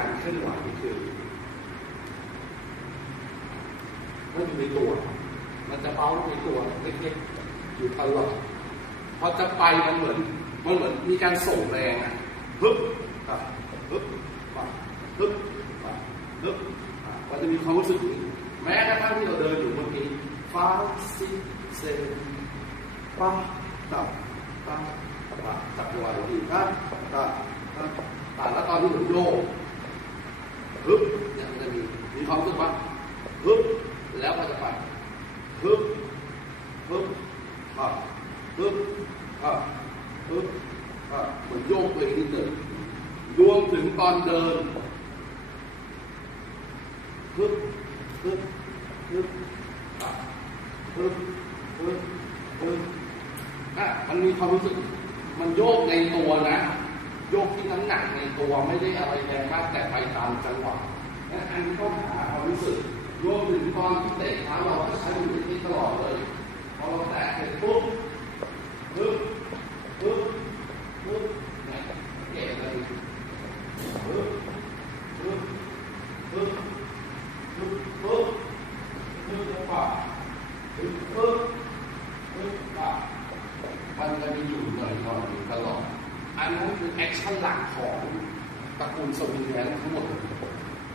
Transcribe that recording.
การเคลื่อนไหวคือมันอยู่ในตัวมันจะเป้าในตัวเล็กๆอยู่ตลอดพอจะไปมันเหมือนมีการส่งแรงอ่ะฮึบฮึบฮึบฮึบมันจะมีความรู้สึกแม้กระทั่งที่เราเดินอยู่เมื่อกี้ฟ้าซิเซป้าตับจับจังหวะดีนะแล้วตอนที่หมุนโยกฮึบเนี่ยมันจะมีความรู้สึกว่าฮึบแล้วก็จะไปฮึบฮึบฮึบฮึบเหมือนโยกตัวเองนิดหนึ่งรวมถึงตอนเดินฮึบฮึบฮึบฮึบฮึบฮึบมันมีความรู้สึกมันโยกในตัวนะโยกที่น้ำหนักในตัวไม่ได้อะไรแรงมากแต่ไปตามจังหวะและอันนี้ต้องหาความรู้สึกรวมถึงตอนที่เตะเท้าเราก็ใช้อยู่ที่ตลอดเลยพอเราแตะเสร็จปุ๊บฮึบฮึบฮึบเนี่ยเก่งเลยฮึบฮึบฮึบฮึบฮึบฮึบแล้วก็ฮึบฮึบฮึบมันจะมีอยู่หน่อยตลอดอันนั้นคือแอคชั่นหลักของตระกูลสวิงแดนทั้งหมด